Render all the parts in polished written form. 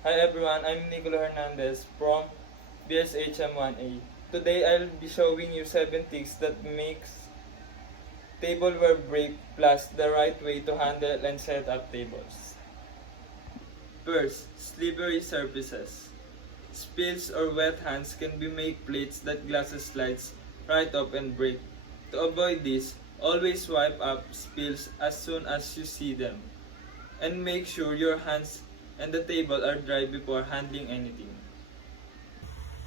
Hi everyone, I'm Nicolo Hernandez from BSHM1A. Today I'll be showing you 7 things that makes tableware break plus the right way to handle and set up tables. First, slippery surfaces. Spills or wet hands can be make plates that glasses slides right off and break. To avoid this, always wipe up spills as soon as you see them. And make sure your hands and the table are dry before handling anything.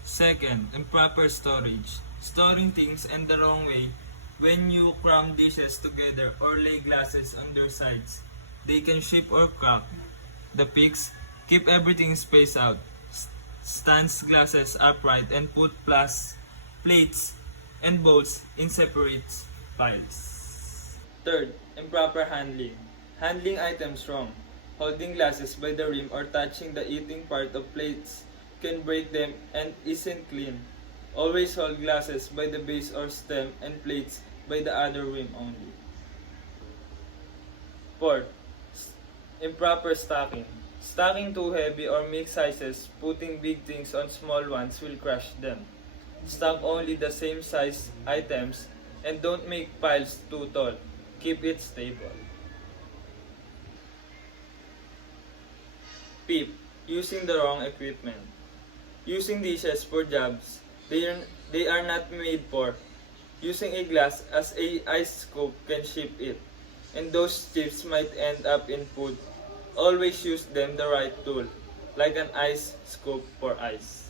Second, improper storage. Storing things in the wrong way. When you cram dishes together or lay glasses on their sides, they can chip or crack. The fix: keep everything spaced out. Stands glasses upright and put plates and bowls in separate piles. Third, improper handling. Handling items wrong. Holding glasses by the rim or touching the eating part of plates can break them and isn't clean. Always hold glasses by the base or stem and plates by the other rim only. Fourth, improper stacking. Stacking too heavy or mixed sizes, putting big things on small ones will crush them. Stack only the same size items and don't make piles too tall. Keep it stable. Fifth, using the wrong equipment. Using dishes for jobs they are not made for. Using a glass as a ice scoop can chip it, and those chips might end up in food. Always use them the right tool, like an ice scoop for ice.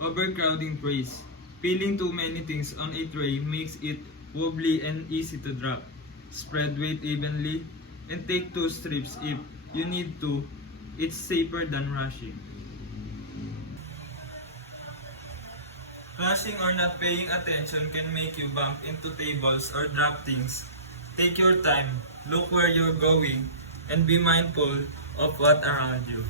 Overcrowding trays. Peeling too many things on a tray makes it wobbly and easy to drop. Spread weight evenly and take 2 strips if you need to. It's safer than rushing. Rushing or not paying attention can make you bump into tables or drop things. Take your time, look where you're going, and be mindful of what around you.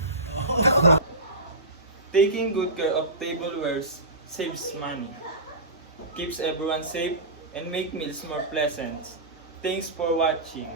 Taking good care of tablewares saves money, keeps everyone safe, and make meals more pleasant. Thanks for watching.